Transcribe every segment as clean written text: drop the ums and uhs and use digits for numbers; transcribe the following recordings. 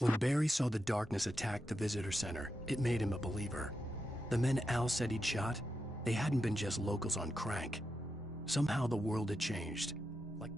When Barry saw the darkness attack the visitor center, it made him a believer. The men Al said he'd shot, they hadn't been just locals on crank. Somehow the world had changed. Like...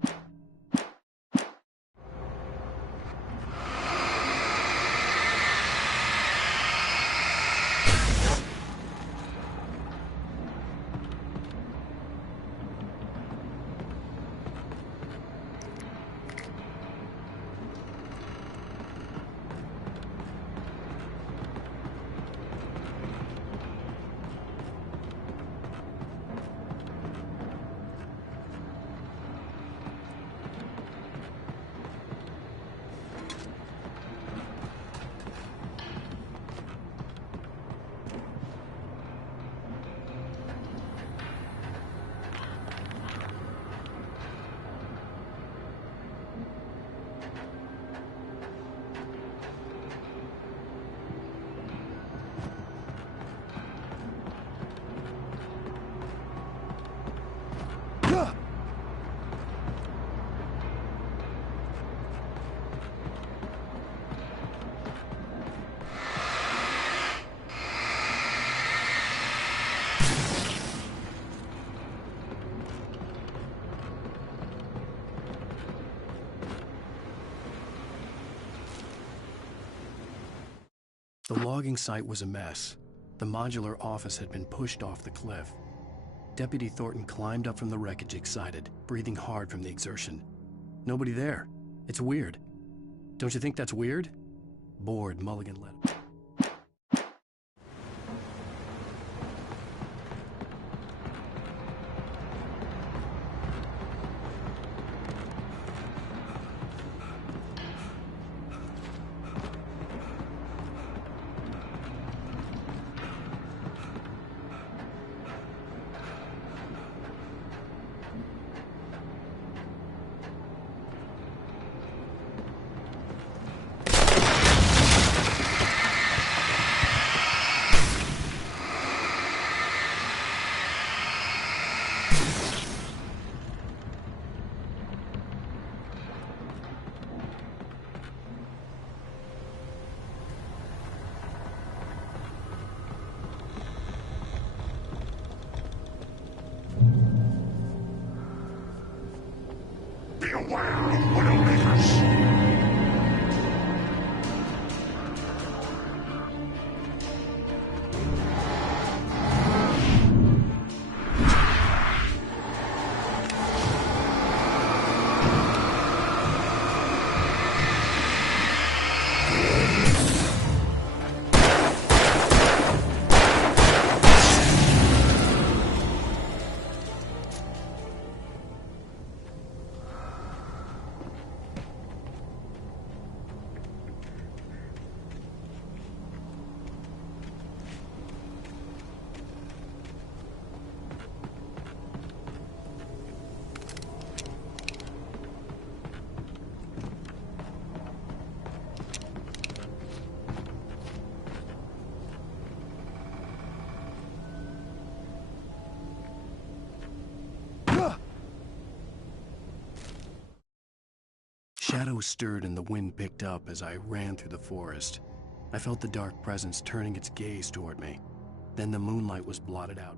The logging site was a mess. The modular office had been pushed off the cliff. Deputy Thornton climbed up from the wreckage excited, breathing hard from the exertion. Nobody there. It's weird. Don't you think that's weird? Bored, Mulligan let him. Beware of Widowmakers! Shadows stirred and the wind picked up as I ran through the forest. I felt the dark presence turning its gaze toward me. Then the moonlight was blotted out.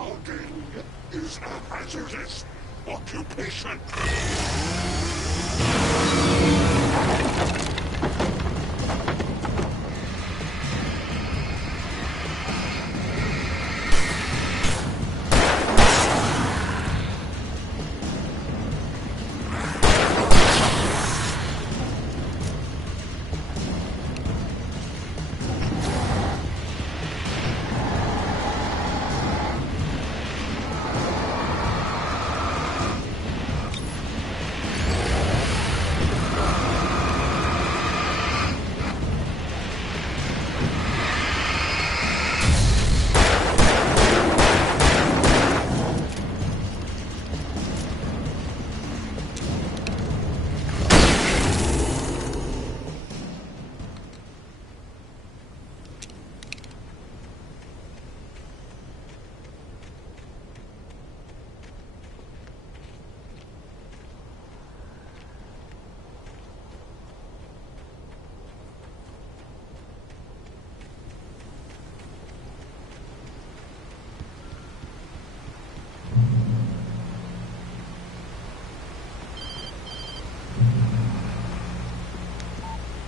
Scaffolding is a hazardous occupation.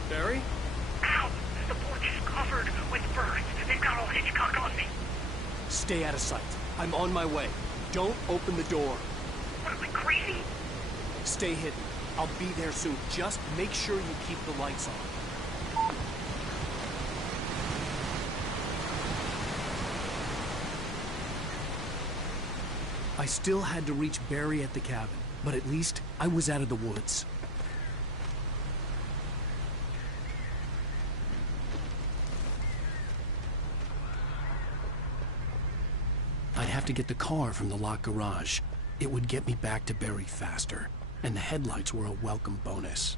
Barry? Ow! The porch is covered with birds. They've got all Hitchcock on me. Stay out of sight. I'm on my way. Don't open the door. What, am I crazy? Stay hidden. I'll be there soon. Just make sure you keep the lights on. I still had to reach Barry at the cabin, but at least I was out of the woods. I'd have to get the car from the locked garage. It would get me back to Barry faster, and the headlights were a welcome bonus.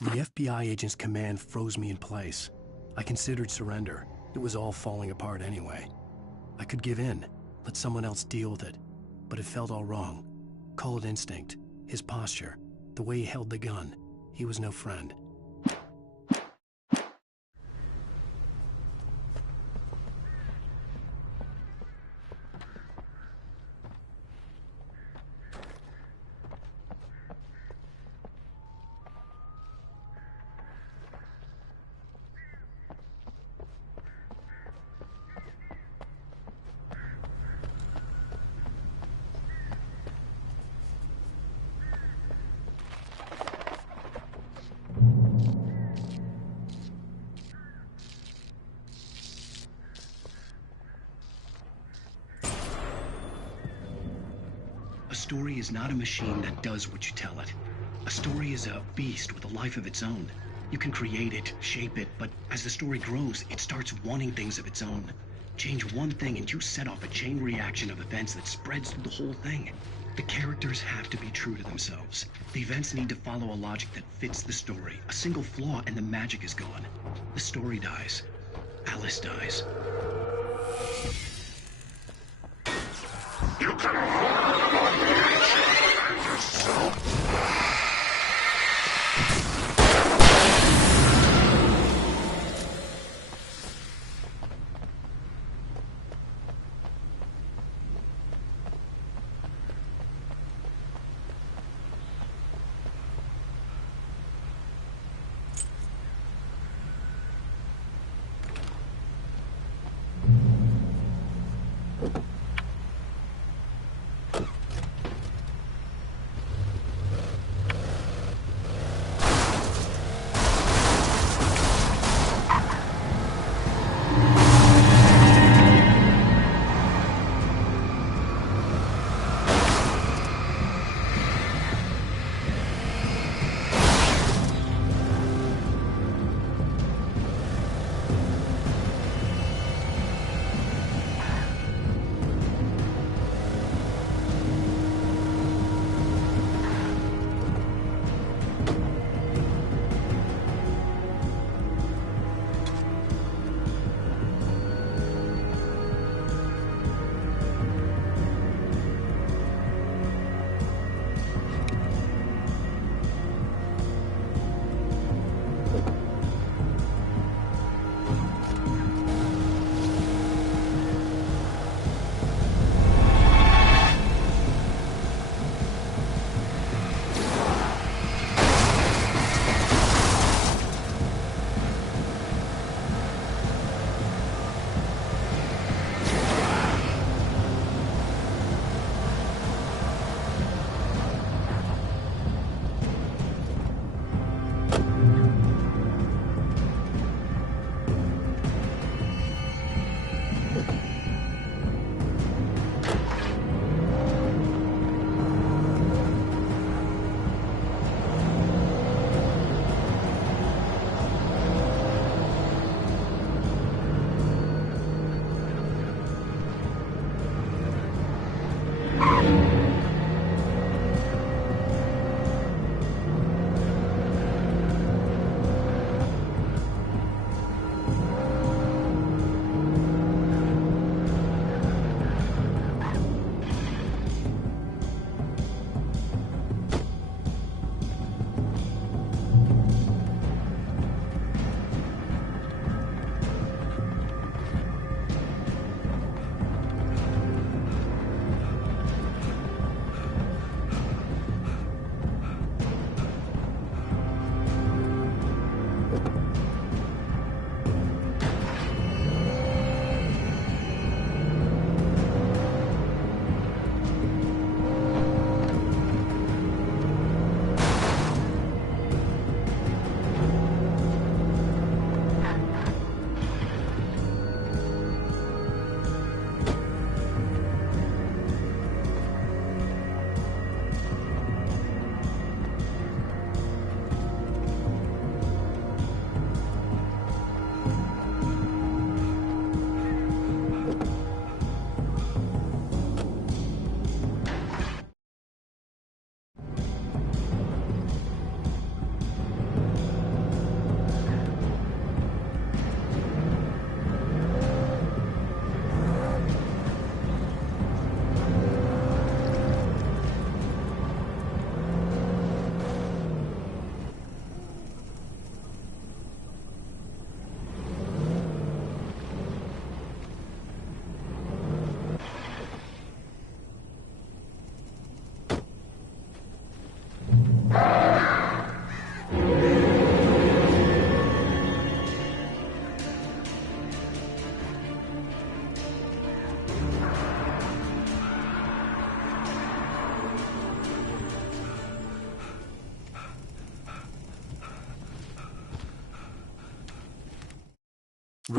The FBI agent's command froze me in place. I considered surrender. It was all falling apart anyway. I could give in, let someone else deal with it, but it felt all wrong. Call it instinct, his posture, the way he held the gun. He was no friend. A story is not a machine that does what you tell it. A story is a beast with a life of its own. You can create it, shape it, but as the story grows, it starts wanting things of its own. Change one thing and you set off a chain reaction of events that spreads through the whole thing. The characters have to be true to themselves. The events need to follow a logic that fits the story. A single flaw and the magic is gone. The story dies. Alice dies. You can hold yourself.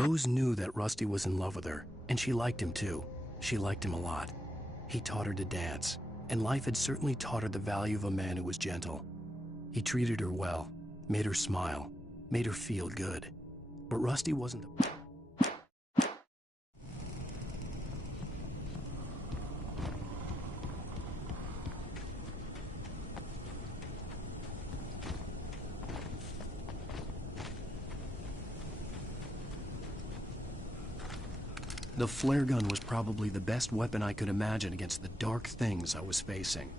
Rose knew that Rusty was in love with her, and she liked him too. She liked him a lot. He taught her to dance, and life had certainly taught her the value of a man who was gentle. He treated her well, made her smile, made her feel good. But Rusty wasn't the... The flare gun was probably the best weapon I could imagine against the dark things I was facing.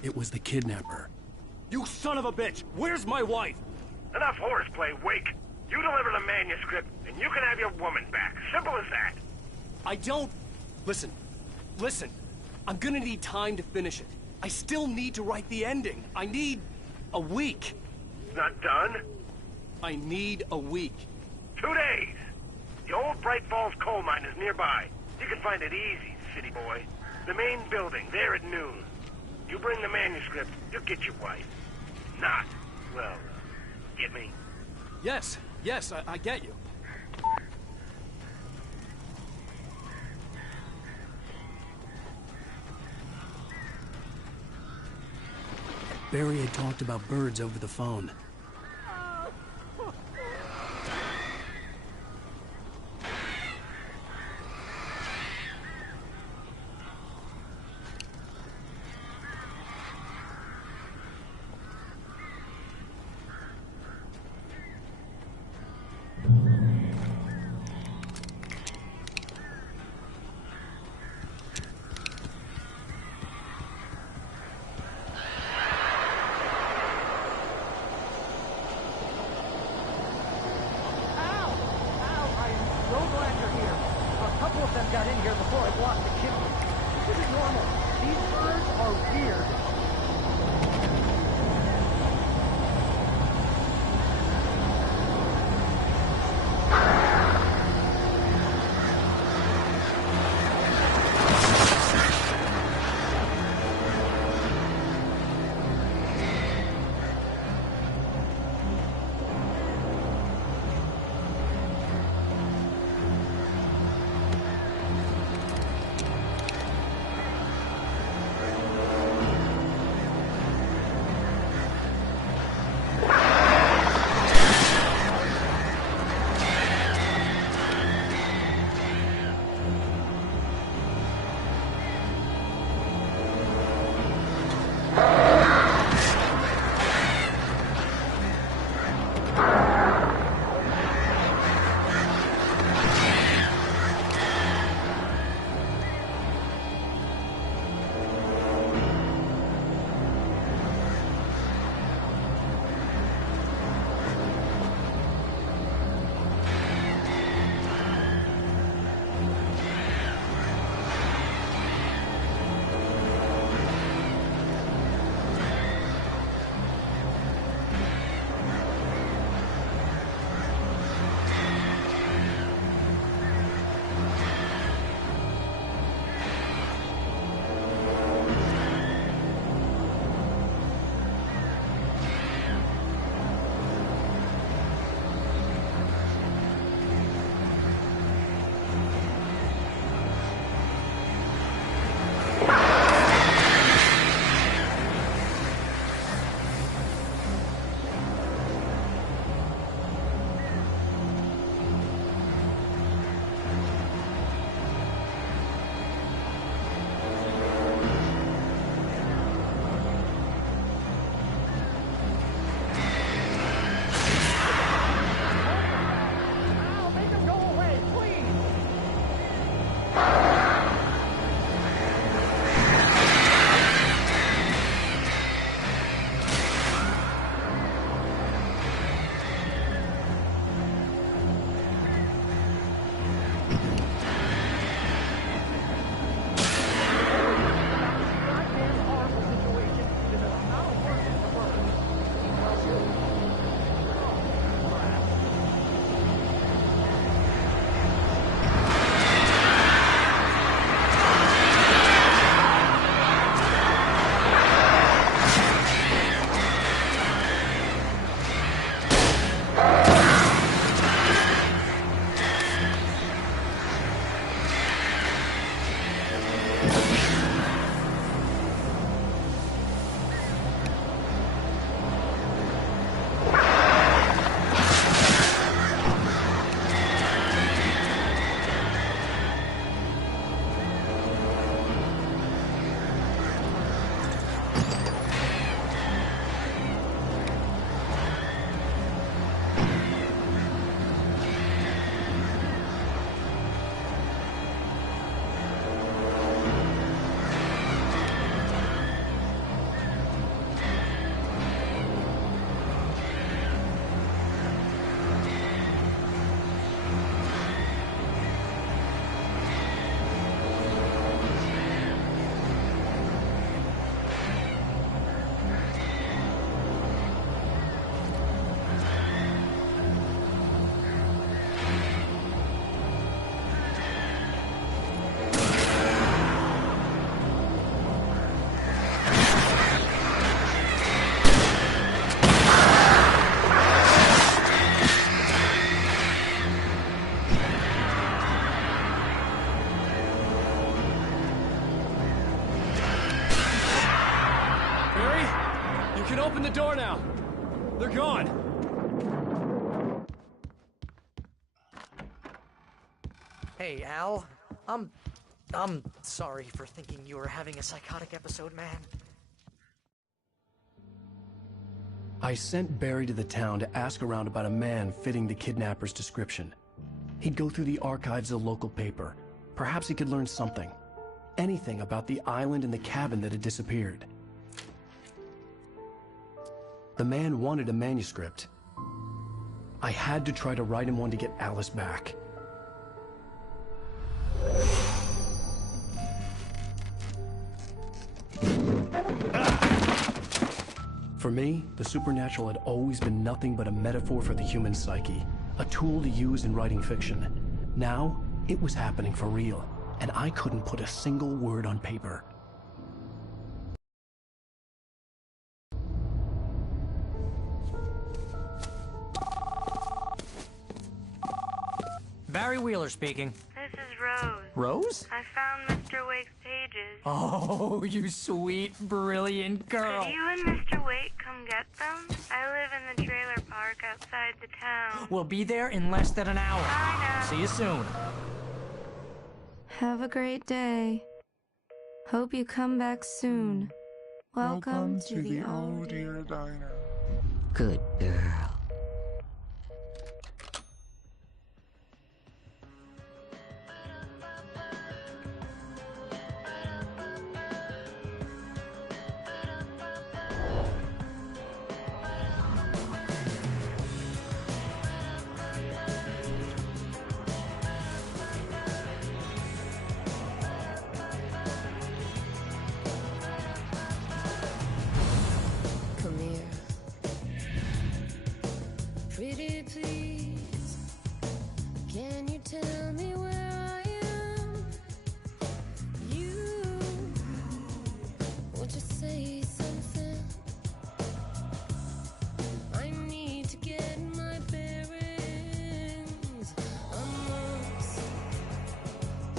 It was the kidnapper. You son of a bitch! Where's my wife? Enough horseplay, Wake. You deliver the manuscript, and you can have your woman back. Simple as that. I don't... Listen. I'm gonna need time to finish it. I still need to write the ending. I need... a week. Not done? I need a week. 2 days. The old Bright Falls coal mine is nearby. You can find it easy, city boy. The main building, there at noon. You bring the manuscript, you'll get your wife. Not, well, get me? Yes, I get you. Barry had talked about birds over the phone. Got in here before I blocked the chimney. This is normal. These birds are weird. open the door now. They're gone. Hey, Al. I'm sorry for thinking you were having a psychotic episode, man. I sent Barry to the town to ask around about a man fitting the kidnapper's description. He'd go through the archives of the local paper. Perhaps he could learn something. Anything about the island and the cabin that had disappeared. The man wanted a manuscript. I had to try to write him one to get Alice back. For me, the supernatural had always been nothing but a metaphor for the human psyche, a tool to use in writing fiction. Now, it was happening for real, and I couldn't put a single word on paper. Barry Wheeler speaking. This is Rose. Rose? I found Mr. Wake's pages. Oh, you sweet, brilliant girl. Could you and Mr. Wake come get them? I live in the trailer park outside the town. We'll be there in less than an hour. Bye now. See you soon. Have a great day. Hope you come back soon. Welcome to the Oh Dear Diner. Good girl. Come here. Pretty please, can you tell me where I am? You, won't you say something? I need to get my bearings. I'm lost,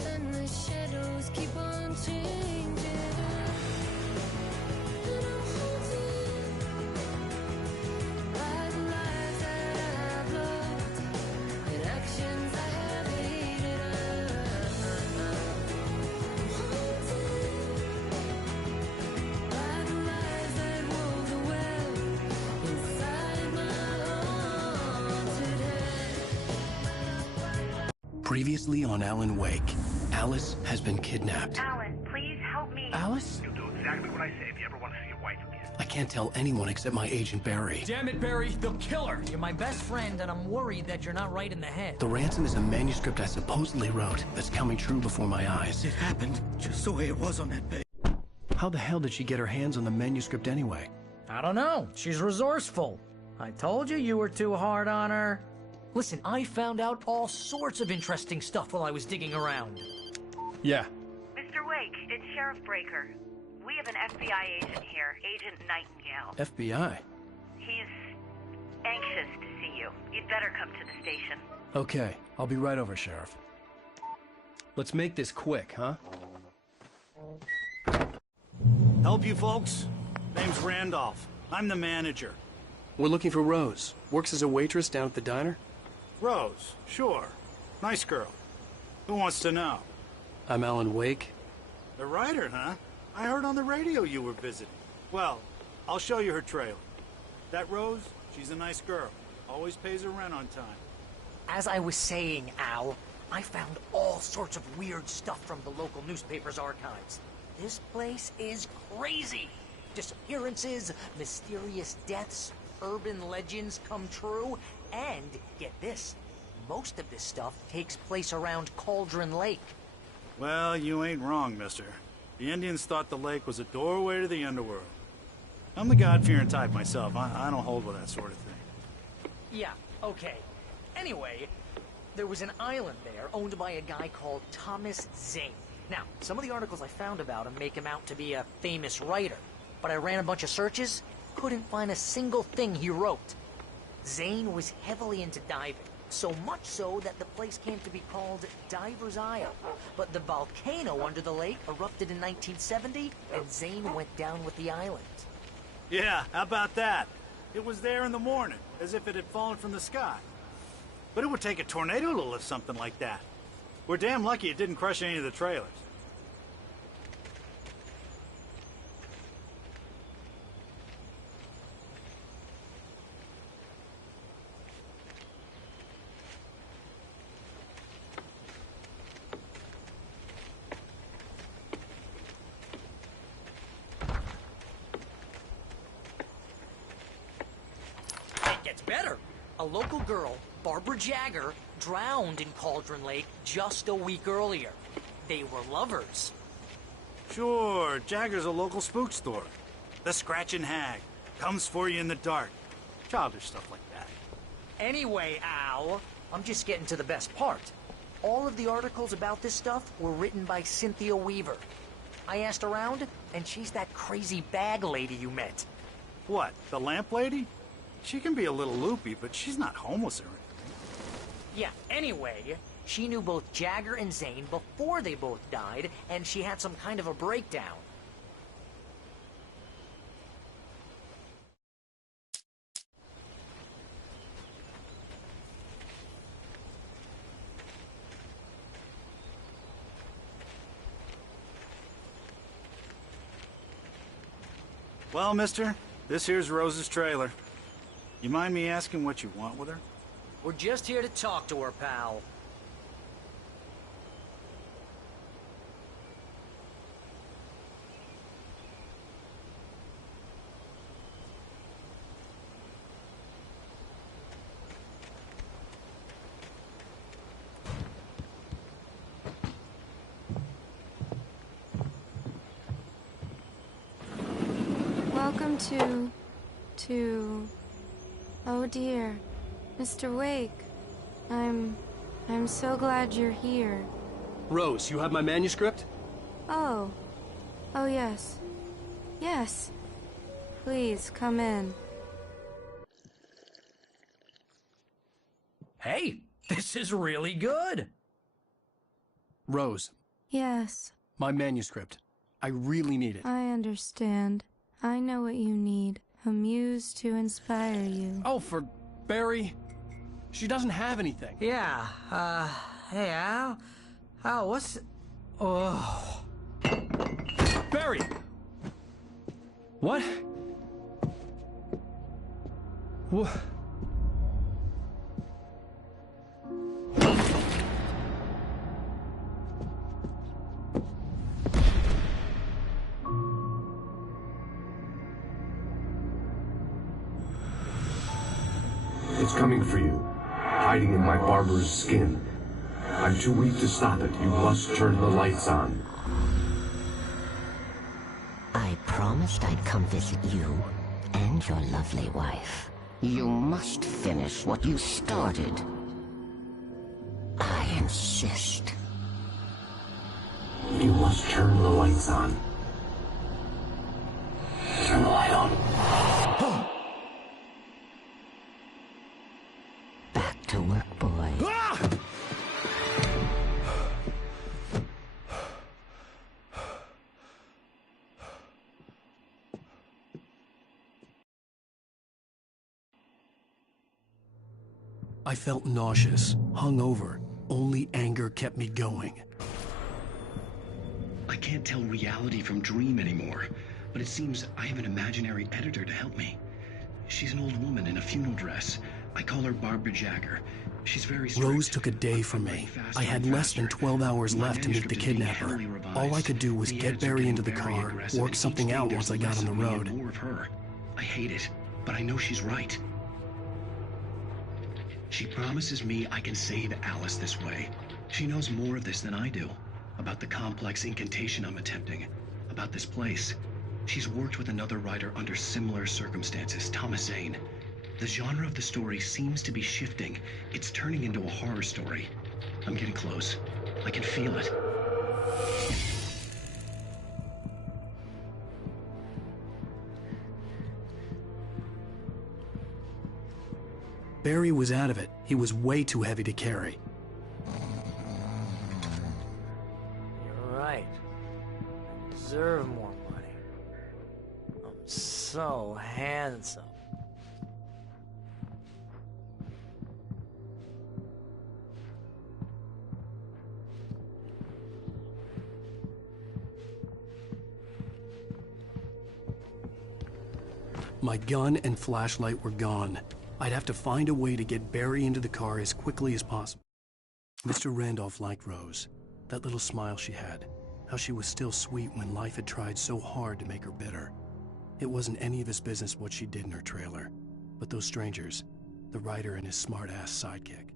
and the shadows keep on changing. And I'm haunted by the lives that I've loved and actions I have hated. I'm haunted by the lies that wove the web inside my haunted head. Previously on Alan Wake, Alice has been kidnapped. Alan, please help me. Alice? You'll do exactly what I say if you ever want to see your wife again. I can't tell anyone except my agent Barry. Damn it, Barry, they'll kill her. You're my best friend, and I'm worried that you're not right in the head. The ransom is a manuscript I supposedly wrote that's coming true before my eyes. It happened just the way it was on that page. How the hell did she get her hands on the manuscript anyway? I don't know. She's resourceful. I told you were too hard on her. Listen, I found out all sorts of interesting stuff while I was digging around. Yeah. Mr. Wake, it's Sheriff Breaker. We have an FBI agent here, Agent Nightingale. FBI? He's anxious to see you. You'd better come to the station. Okay, I'll be right over, Sheriff. Let's make this quick, huh? Help you folks? Name's Randolph. I'm the manager. We're looking for Rose. Works as a waitress down at the diner. Rose, sure. Nice girl. Who wants to know? I'm Alan Wake. The writer, huh? I heard on the radio you were visiting. Well, I'll show you her trailer. That Rose, she's a nice girl. Always pays her rent on time. As I was saying, Al, I found all sorts of weird stuff from the local newspaper's archives. This place is crazy. Disappearances, mysterious deaths, urban legends come true, and, get this, most of this stuff takes place around Cauldron Lake. Well, you ain't wrong, mister. The Indians thought the lake was a doorway to the underworld. I'm the God-fearing type myself. I don't hold with that sort of thing. Yeah, okay. Anyway, there was an island there owned by a guy called Thomas Zane. Now, some of the articles I found about him make him out to be a famous writer, but I ran a bunch of searches, couldn't find a single thing he wrote. Zane was heavily into diving, so much so that the place came to be called Diver's Isle. But the volcano under the lake erupted in 1970, and Zane went down with the island. Yeah, how about that? It was there in the morning, as if it had fallen from the sky. But it would take a tornado to lift something like that. We're damn lucky it didn't crush any of the trailers. It gets better. A local girl, Barbara Jagger, drowned in Cauldron Lake just a week earlier. They were lovers. Sure, Jagger's a local spook store. The Scratching Hag. Comes for you in the dark. Childish stuff like that. Anyway, Al, I'm just getting to the best part. All of the articles about this stuff were written by Cynthia Weaver. I asked around, and she's that crazy bag lady you met. What, the lamp lady? She can be a little loopy, but she's not homeless or anything. Yeah, anyway, she knew both Jagger and Zane before they both died, and she had some kind of a breakdown. Well, mister, this here's Rose's trailer. You mind me asking what you want with her? We're just here to talk to her, pal. Welcome to... Oh dear. Mr. Wake. I'm so glad you're here. Rose, you have my manuscript? Oh. Oh yes. Yes. Please, come in. Hey, this is really good. Rose, Yes, my manuscript. I really need it. I understand. I know what you need. A muse to inspire you. Oh, for Barry? She doesn't have anything. Yeah, hey, Al? Al, what's... Oh... Barry! What? What? It's coming for you, hiding in my barber's skin. I'm too weak to stop it. You must turn the lights on. I promised I'd come visit you and your lovely wife. You must finish what you started. I insist. You must turn the lights on. Turn the light on. Back to work, boy. I felt nauseous, hungover. Only anger kept me going. I can't tell reality from dream anymore, but it seems I have an imaginary editor to help me. She's an old woman in a funeral dress. I call her Barbara Jagger. She's very strict. Rose took a day from me. I had less than 12 hours left to meet the kidnapper. All I could do was get Barry into the car, work something out once I got on the road. More of her. I hate it, but I know she's right. She promises me I can save Alice this way. She knows more of this than I do. About the complex incantation I'm attempting. About this place. She's worked with another writer under similar circumstances, Thomas Zane. The genre of the story seems to be shifting. It's turning into a horror story. I'm getting close. I can feel it. Barry was out of it. He was way too heavy to carry. You're right. I deserve more money. I'm so handsome. My gun and flashlight were gone. I'd have to find a way to get Barry into the car as quickly as possible. Mr. Randolph liked Rose. That little smile she had. How she was still sweet when life had tried so hard to make her bitter. It wasn't any of his business what she did in her trailer. But those strangers, the writer and his smart-ass sidekick.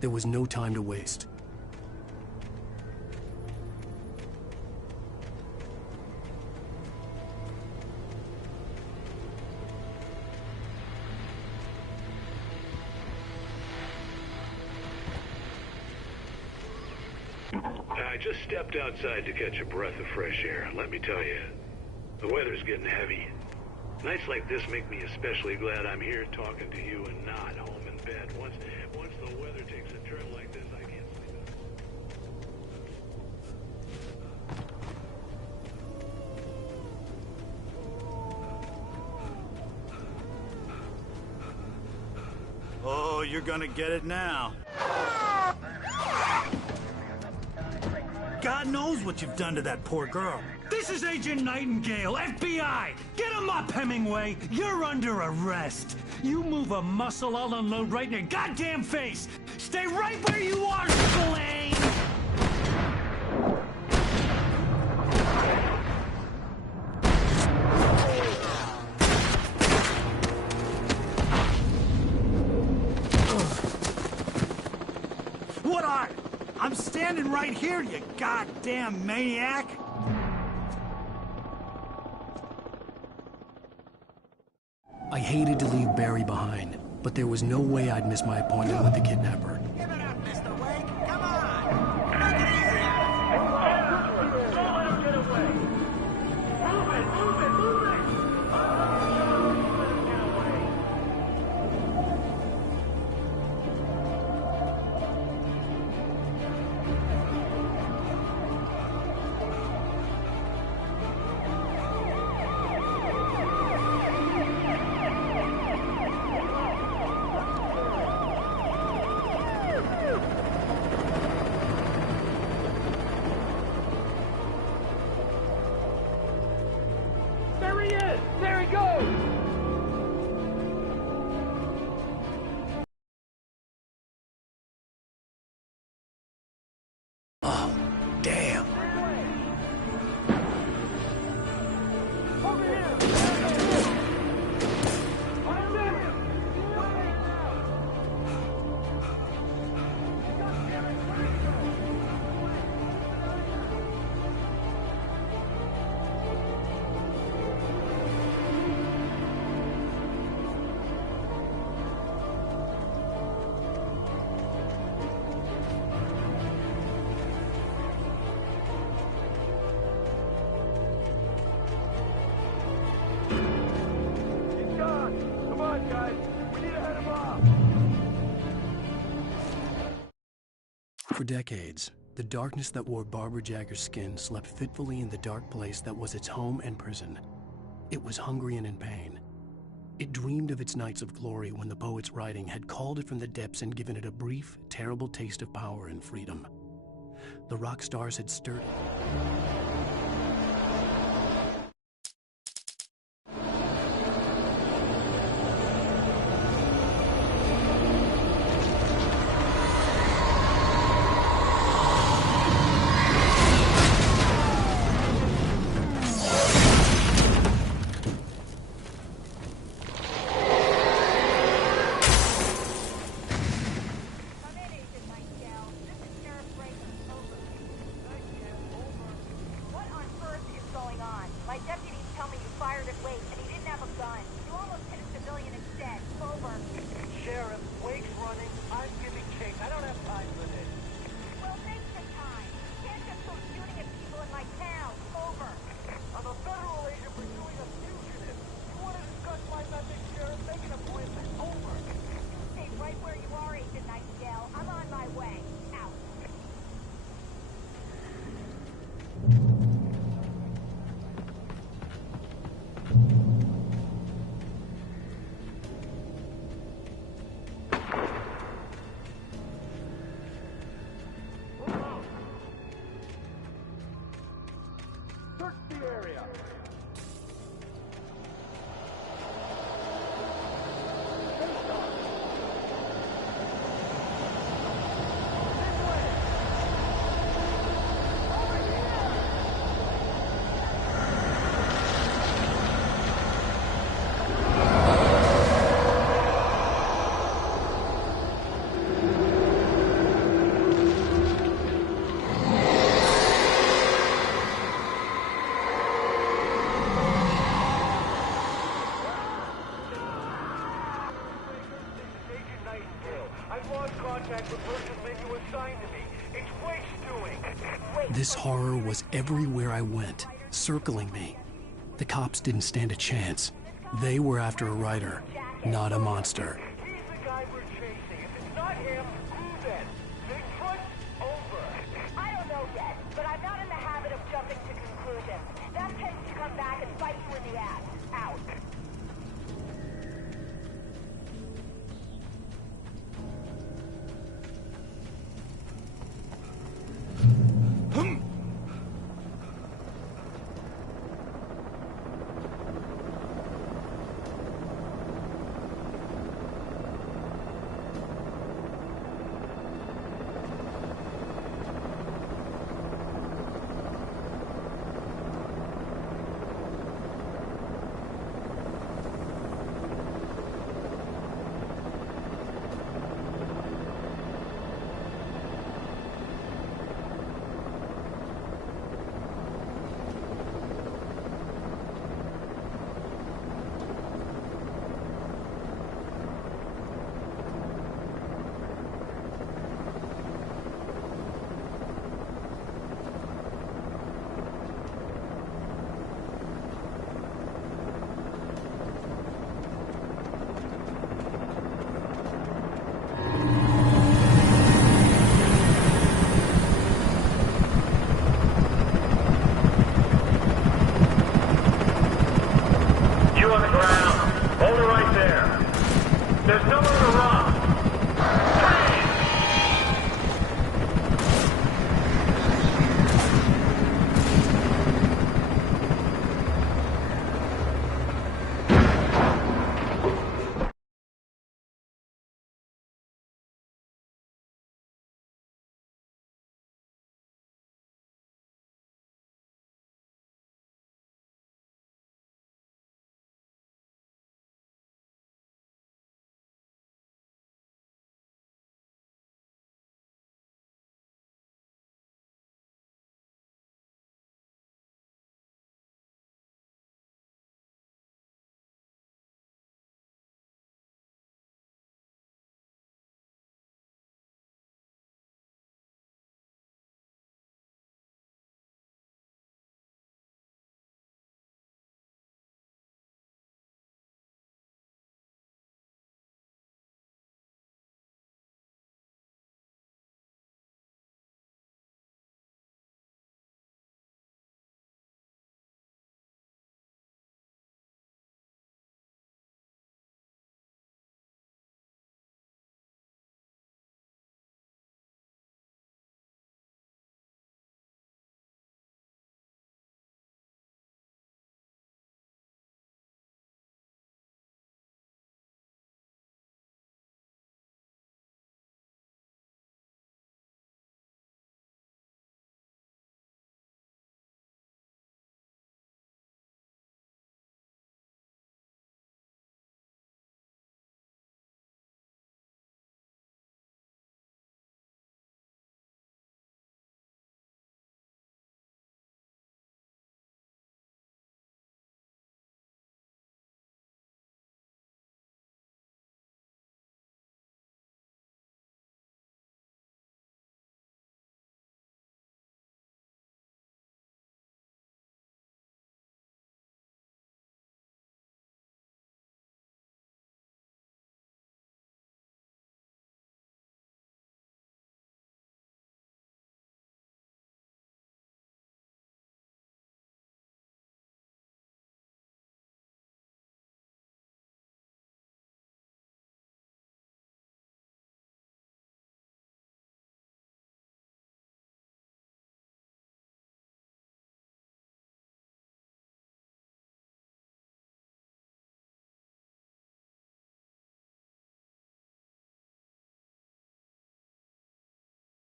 There was no time to waste. I just stepped outside to catch a breath of fresh air. Let me tell you, the weather's getting heavy. Nights like this make me especially glad I'm here talking to you and not home in bed. Once the weather takes a turn like this, I can't sleep. Oh, you're gonna get it now. God knows what you've done to that poor girl. This is Agent Nightingale, FBI! Get him up, Hemingway! You're under arrest! You move a muscle, I'll unload right in your goddamn face! Stay right where you are, Spillane! What are? I'm standing right here, you goddamn maniac! I hated to leave Barry behind, but there was no way I'd miss my appointment with the kidnapper. Give it up, Mr. Wake! Come on! Make it easy on us! Don't let him get away! Move it! Move it! Move it! There he is! There he goes! Oh, damn. Over here! For decades, the darkness that wore Barbara Jagger's skin slept fitfully in the dark place that was its home and prison. It was hungry and in pain. It dreamed of its nights of glory when the poet's writing had called it from the depths and given it a brief, terrible taste of power and freedom. The rock stars had stirred it. This horror was everywhere I went, circling me. The cops didn't stand a chance. They were after a writer, not a monster.